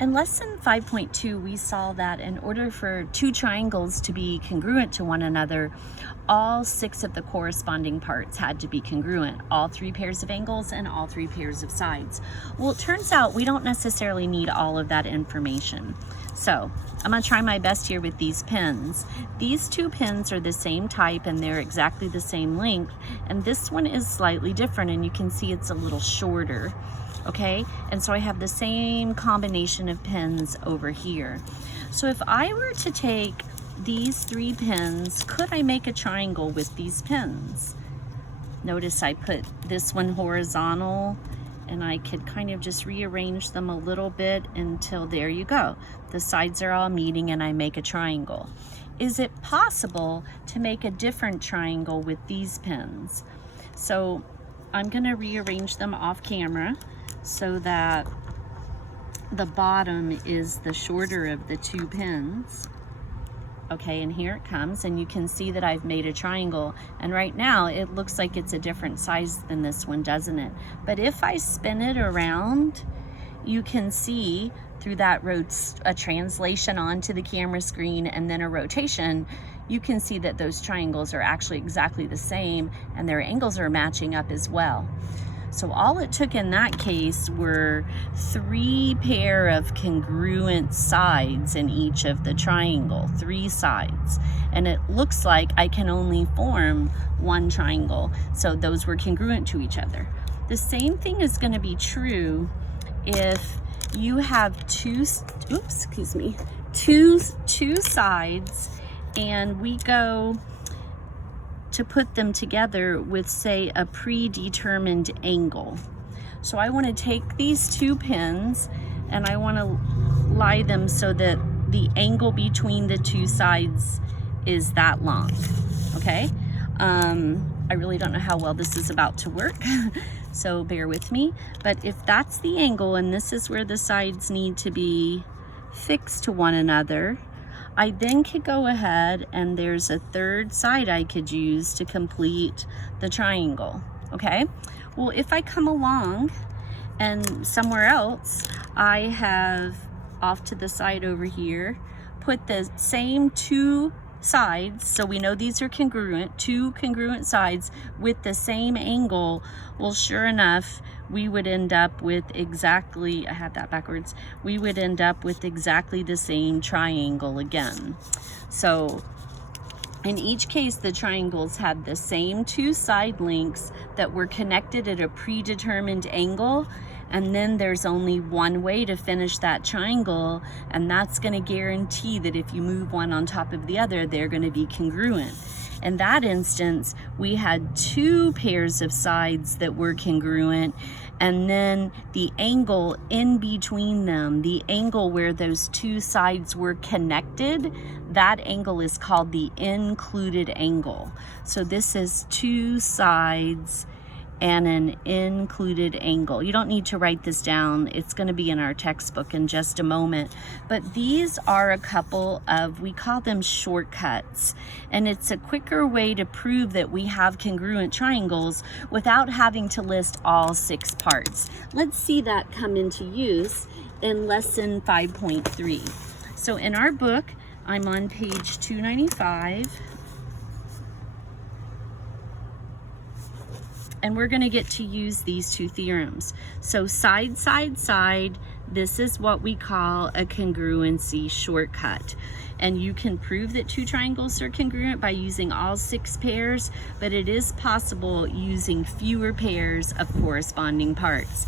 In lesson 5.2, we saw that in order for two triangles to be congruent to one another, all 6 of the corresponding parts had to be congruent, all 3 pairs of angles and all 3 pairs of sides. Well, it turns out we don't necessarily need all of that information. So I'm gonna try my best here with these pins. These 2 pins are the same type and they're exactly the same length, and this one is slightly different, and you can see it's a little shorter. Okay, and so I have the same combination of pins over here. So if I were to take these 3 pins, could I make a triangle with these pins? Notice I put this one horizontal, and I could kind of just rearrange them a little bit until there you go. The sides are all meeting and I make a triangle. Is it possible to make a different triangle with these pins? So I'm gonna rearrange them off camera so that the bottom is the shorter of the 2 pins. Okay, and here it comes, and you can see that I've made a triangle, and right now it looks like it's a different size than this one, doesn't it? But if I spin it around, you can see through that a translation onto the camera screen and then a rotation, you can see that those triangles are actually exactly the same and their angles are matching up as well. So all it took in that case were 3 pair of congruent sides in each of the triangle, 3 sides. And it looks like I can only form 1 triangle. So those were congruent to each other. The same thing is going to be true if you have two sides and we go to put them together with, say, a predetermined angle. So I want to take these 2 pins and I want to lie them so that the angle between the 2 sides is that long, okay? I really don't know how well this is about to work, so bear with me. But if that's the angle and this is where the sides need to be fixed to one another, I then could go ahead and there's a 3rd side I could use to complete the triangle, okay? Well, if I come along and somewhere else, I have off to the side over here, put the same 2 sides, so we know these are congruent, 2 congruent sides with the same angle. Well, sure enough, we would end up with exactly, I had that backwards, we would end up with exactly the same triangle again. So in each case, the triangles had the same 2 side lengths that were connected at a predetermined angle, and then there's only one way to finish that triangle, and that's going to guarantee that if you move one on top of the other, they're going to be congruent. In that instance, we had 2 pairs of sides that were congruent, and then the angle in between them, the angle where those 2 sides were connected, that angle is called the included angle. So this is 2 sides and an included angle. You don't need to write this down. It's going to be in our textbook in just a moment. But these are a couple of, we call them shortcuts. And it's a quicker way to prove that we have congruent triangles without having to list all 6 parts. Let's see that come into use in lesson 5.3. So in our book, I'm on page 295. And we're going to get to use these 2 theorems. So side, side, side, this is what we call a congruency shortcut. And you can prove that 2 triangles are congruent by using all 6 pairs, but it is possible using fewer pairs of corresponding parts.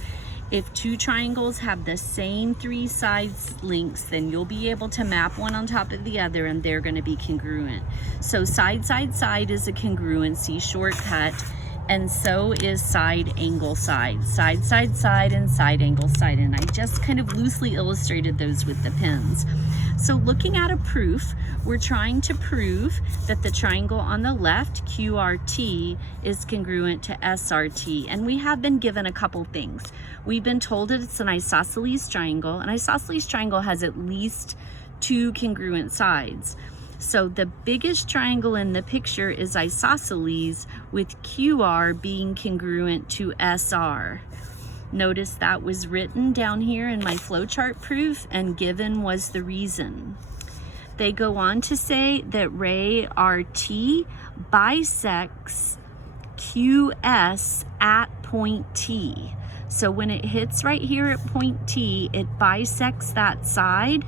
If 2 triangles have the same 3 sides lengths, then you'll be able to map one on top of the other and they're going to be congruent. So side, side, side is a congruency shortcut. And so is side, angle, side. Side, side, side, and side, angle, side. And I just kind of loosely illustrated those with the pins. So looking at a proof, we're trying to prove that the triangle on the left, QRT, is congruent to SRT. And we have been given a couple things. We've been told that it's an isosceles triangle. An isosceles triangle has at least 2 congruent sides. So the biggest triangle in the picture is isosceles, with QR being congruent to SR. Notice that was written down here in my flowchart proof, and given was the reason. They go on to say that ray RT bisects QS at point T. So when it hits right here at point T, it bisects that side.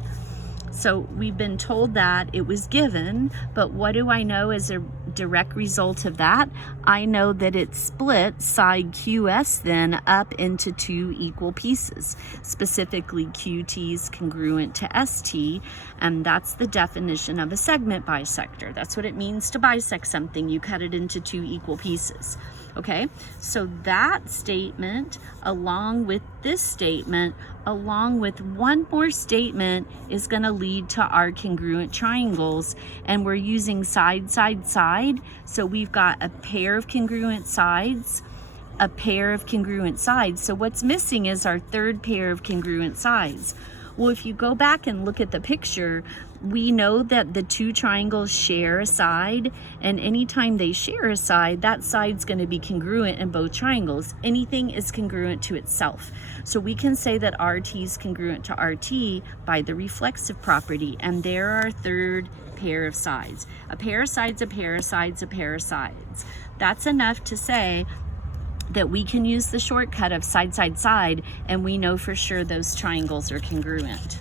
So we've been told that it was given, but what do I know as a direct result of that? I know that it split side QS then up into two equal pieces. Specifically, QT is congruent to ST, and that's the definition of a segment bisector. That's what it means to bisect something. You cut it into two equal pieces. Okay, so that statement, along with this statement, along with one more statement, is going to lead to our congruent triangles. And we're using side, side, side. So we've got a pair of congruent sides, a pair of congruent sides. So what's missing is our third pair of congruent sides. Well, if you go back and look at the picture, we know that the two triangles share a side, and anytime they share a side, that side's going to be congruent in both triangles. Anything is congruent to itself. So we can say that RT is congruent to RT by the reflexive property, and they're our third pair of sides. A pair of sides, a pair of sides, a pair of sides. That's enough to say that we can use the shortcut of side, side, side, and we know for sure those triangles are congruent.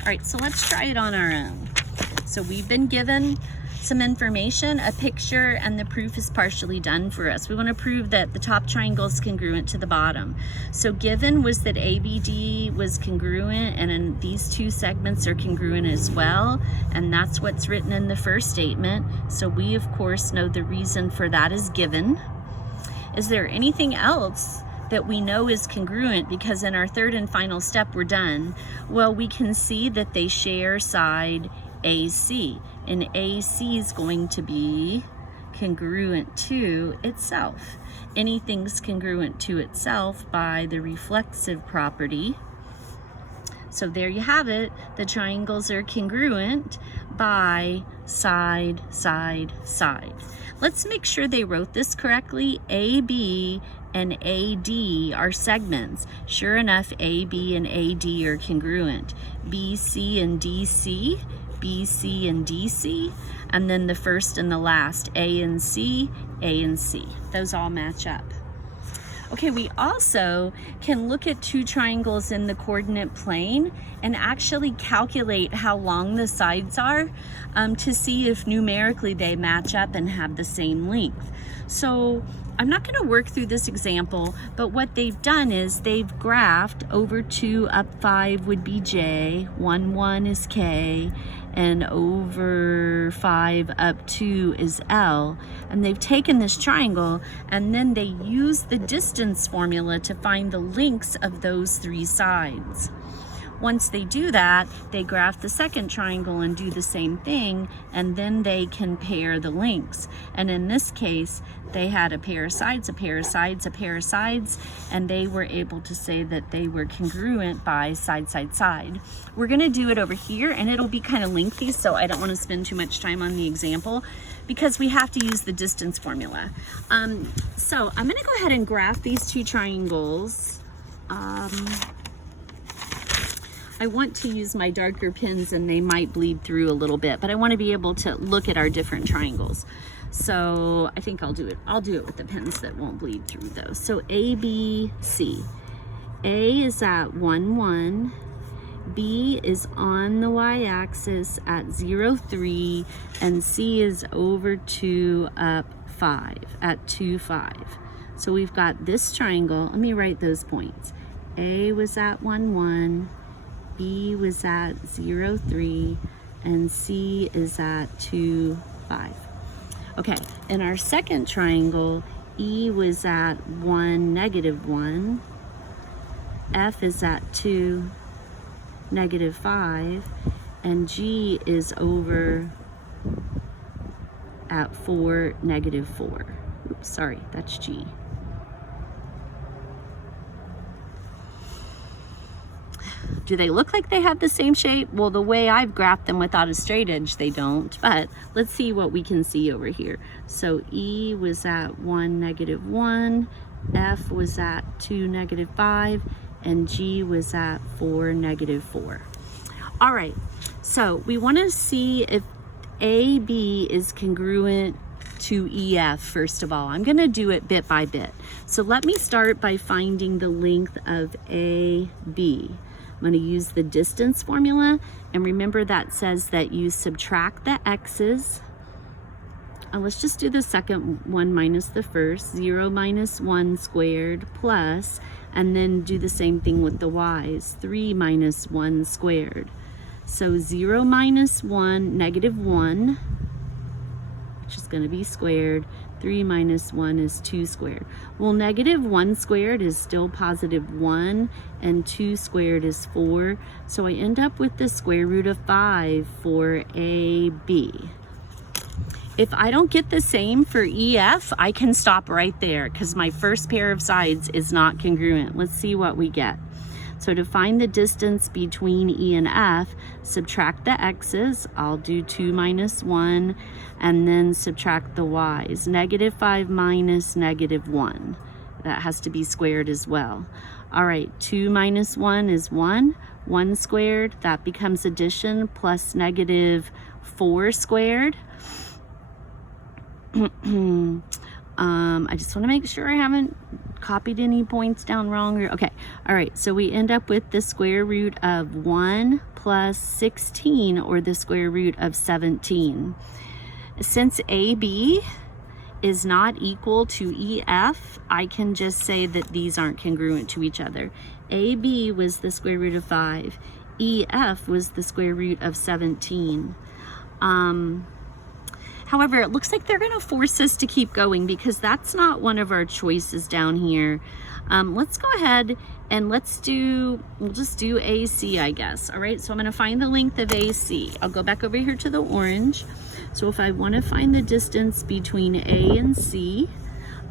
All right, so let's try it on our own. So we've been given some information, a picture, and the proof is partially done for us. We want to prove that the top triangle is congruent to the bottom. So given was that ABD was congruent, and in these two segments are congruent as well, and that's what's written in the first statement. So we, of course, know the reason for that is given. Is there anything else that we know is congruent? Because in our third and final step, we're done. Well, we can see that they share side AC, and AC is going to be congruent to itself. Anything's congruent to itself by the reflexive property. So there you have it. The triangles are congruent by side, side, side. Let's make sure they wrote this correctly. AB and AD are segments. Sure enough, AB and AD are congruent. BC and DC, BC and DC, and then the first and the last, A and C, A and C. Those all match up. Okay, we also can look at two triangles in the coordinate plane and actually calculate how long the sides are to see if numerically they match up and have the same length. So I'm not going to work through this example, but what they've done is they've graphed over 2 up 5 would be J, 1, 1 is K, and over 5 up 2 is L. And they've taken this triangle and then they use the distance formula to find the lengths of those three sides. Once they do that, they graph the second triangle and do the same thing, and then they compare the lengths. And in this case, they had a pair of sides, a pair of sides, a pair of sides, and they were able to say that they were congruent by side, side, side. We're gonna do it over here, and it'll be kind of lengthy, so I don't wanna spend too much time on the example because we have to use the distance formula. So I'm gonna go ahead and graph these two triangles. I want to use my darker pens and they might bleed through a little bit, but I want to be able to look at our different triangles. So I think I'll do it with the pens that won't bleed through those. So A, B, C. A is at 1, 1. B is on the y-axis at 0, 3. And C is over 2 up 5 at 2, 5. So we've got this triangle. Let me write those points. A was at 1, 1. B was at 0, 3, and C is at 2, 5. Okay, in our second triangle, E was at 1, negative 1, F is at 2, negative 5, and G is over at 4, negative 4. Oops, sorry, that's G. Do they look like they have the same shape? Well, the way I've graphed them without a straight edge, they don't, but let's see what we can see over here. So E was at 1, negative 1, F was at 2, -5, and G was at 4, -4. All right, so we want to see if AB is congruent to EF first of all. I'm going to do it bit by bit. So let me start by finding the length of AB. I'm going to use the distance formula, and remember that says that you subtract the x's. Let's just do the second one minus the first. 0 minus 1 squared plus, and then do the same thing with the y's. 3 minus 1 squared. So 0 minus 1, -1, which is going to be squared. 3 minus 1 is 2 squared. Well, -1 squared is still +1, and 2 squared is 4. So I end up with the square root of 5 for AB. If I don't get the same for EF, I can stop right there because my first pair of sides is not congruent. Let's see what we get. So to find the distance between E and F, subtract the x's. I'll do 2 minus 1, and then subtract the y's. -5 minus -1. That has to be squared as well. All right, 2 minus 1 is 1. 1 squared, that becomes addition, plus -4 squared. I just want to make sure I haven't copied any points down wrong. Okay, all right, so we end up with the square root of 1 plus 16, or the square root of 17. Since AB is not equal to EF, I can just say that these aren't congruent to each other. AB was the square root of 5. EF was the square root of 17. However, it looks like they're going to force us to keep going because that's not one of our choices down here. Let's go ahead and we'll just do AC, I guess. All right, so I'm going to find the length of AC. I'll go back over here to the orange. So if I want to find the distance between A and C,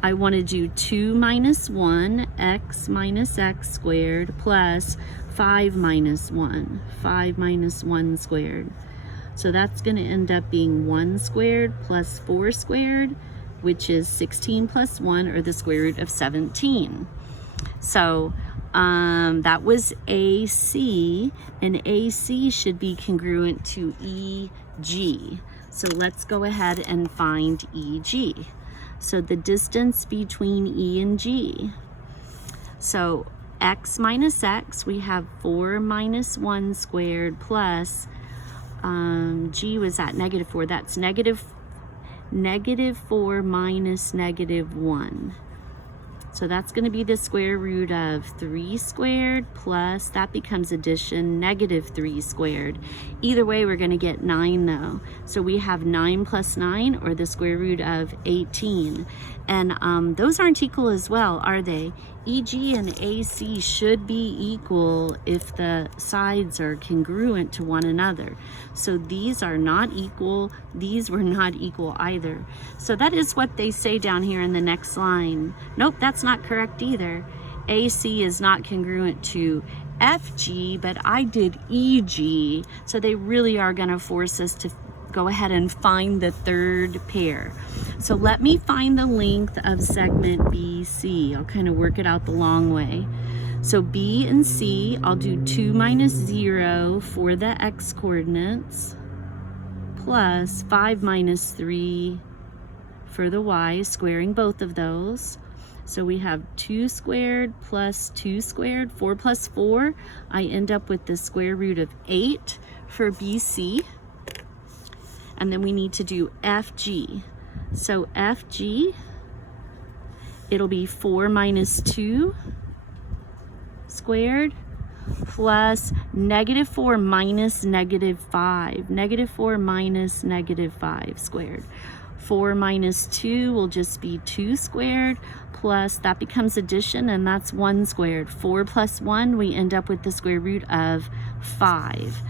I want to do 2 minus 1, x minus x squared, plus 5 minus 1, 5 minus 1 squared. So that's going to end up being 1 squared plus 4 squared, which is 16 plus 1, or the square root of 17. So that was AC, and AC should be congruent to EG. So let's go ahead and find EG. So the distance between E and G. So x minus x, we have 4 minus 1 squared plus G was at -4. That's -4 minus -1. So that's going to be the square root of 3 squared plus, that becomes addition, -3 squared. Either way, we're going to get 9 though. So we have 9 plus 9, or the square root of 18. And those aren't equal as well, are they? EG and AC should be equal if the sides are congruent to one another. So these are not equal. These were not equal either. So that is what they say down here in the next line. Nope, that's not correct either. AC is not congruent to FG, but I did EG. So they really are going to force us to go ahead and find the third pair. So let me find the length of segment BC. I'll kind of work it out the long way. So B and C, I'll do 2 minus 0 for the x coordinates, plus 5 minus 3 for the y, squaring both of those. So we have 2 squared plus 2 squared, 4 plus 4. I end up with the square root of 8 for BC. And then we need to do FG. So FG, it'll be 4 minus 2 squared plus -4 minus -5. -4 minus -5 squared. 4 minus 2 will just be 2 squared, plus that becomes addition, and that's 1 squared. 4 plus 1, we end up with the square root of 5.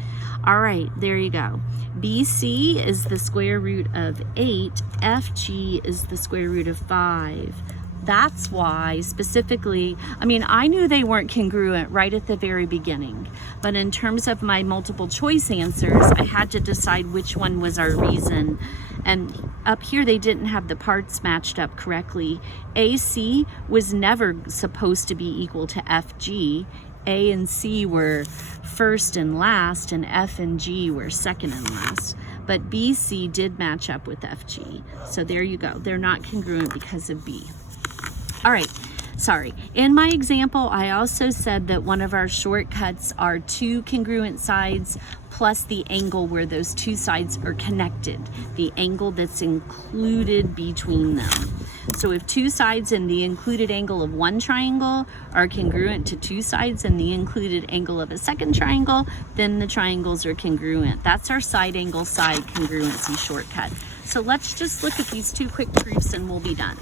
All right, there you go. BC is the square root of 8. FG is the square root of 5. That's why specifically, I mean, I knew they weren't congruent right at the very beginning, but in terms of my multiple choice answers, I had to decide which one was our reason. And up here, they didn't have the parts matched up correctly. AC was never supposed to be equal to FG. A and C were first and last, and F and G were second and last. But BC did match up with FG. So there you go. They're not congruent because of B. All right, sorry. In my example, I also said that one of our shortcuts are two congruent sides plus the angle where those two sides are connected, the angle that's included between them. So if two sides in the included angle of one triangle are congruent to two sides in the included angle of a second triangle, then the triangles are congruent. That's our side angle side congruency shortcut. So let's just look at these two quick proofs and we'll be done.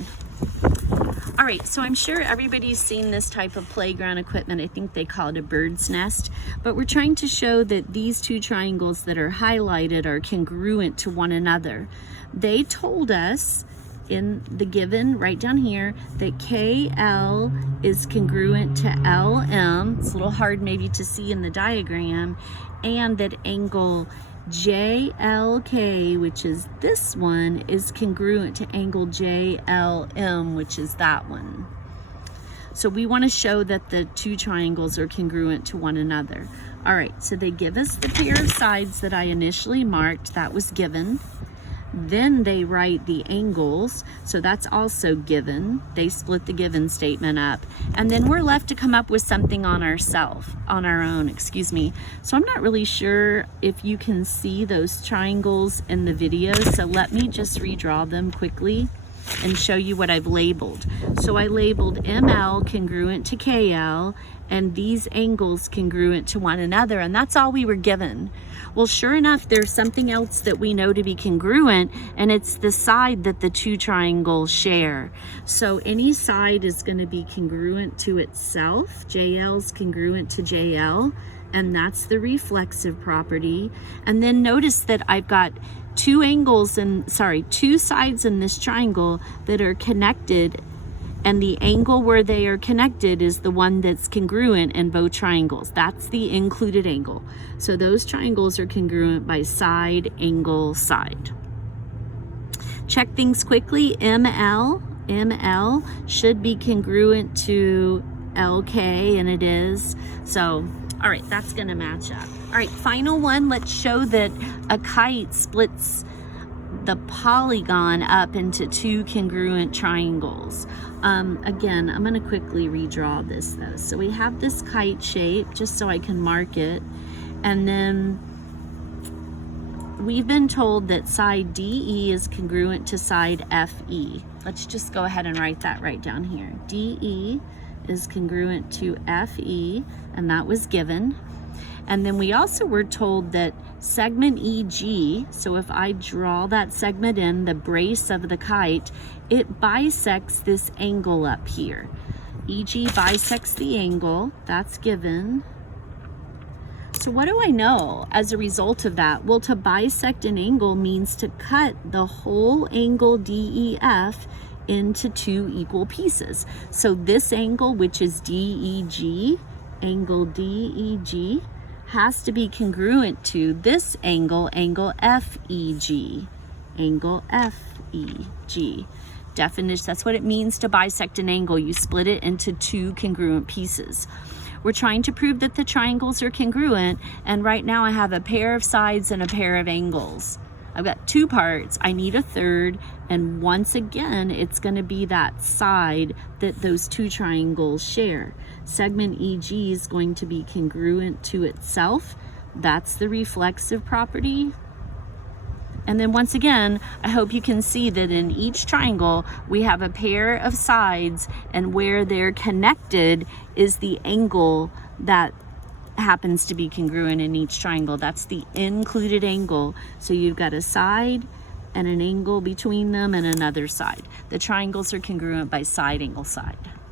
All right, so I'm sure everybody's seen this type of playground equipment. I think they call it a bird's nest, but we're trying to show that these two triangles that are highlighted are congruent to one another. They told us in the given right down here that KL is congruent to LM. It's a little hard maybe to see in the diagram, and that angle JLK, which is this one, is congruent to angle JLM, which is that one. So we want to show that the two triangles are congruent to one another. All right, so they give us the pair of sides that I initially marked. That was given. Then they write the angles, so that's also given. They split the given statement up. And then we're left to come up with something on our own, excuse me. So I'm not really sure if you can see those triangles in the video, so let me just redraw them quickly and show you what I've labeled. So I labeled ML congruent to KL and these angles congruent to one another, and that's all we were given. Well, sure enough, there's something else that we know to be congruent, and it's the side that the two triangles share. So any side is going to be congruent to itself. JL is congruent to JL, and that's the reflexive property. And then notice that I've got two sides in this triangle that are connected, and the angle where they are connected is the one that's congruent in both triangles. That's the included angle. So those triangles are congruent by side, angle, side. Check things quickly. ML should be congruent to LK, and it is. So, all right, that's gonna match up. All right, final one. Let's show that a kite splits the polygon up into two congruent triangles. Again, I'm going to quickly redraw this though. So we have this kite shape, just so I can mark it, and then we've been told that side DE is congruent to side FE. Let's just go ahead and write that right down here. DE is congruent to FE, and that was given. And then we also were told that segment EG, so if I draw that segment in, the brace of the kite, it bisects this angle up here. EG bisects the angle, that's given. So what do I know as a result of that? Well, to bisect an angle means to cut the whole angle DEF into two equal pieces. So this angle, which is DEG, angle DEG, has to be congruent to this angle, angle FEG, angle FEG. Definition, that's what it means to bisect an angle. You split it into two congruent pieces. We're trying to prove that the triangles are congruent, and right now I have a pair of sides and a pair of angles. I've got two parts, I need a third, and once again, it's going to be that side that those two triangles share. Segment EG is going to be congruent to itself. That's the reflexive property. And then once again, I hope you can see that in each triangle, we have a pair of sides, and where they're connected is the angle that happens to be congruent in each triangle. That's the included angle. So you've got a side and an angle between them and another side. The triangles are congruent by side, angle, side.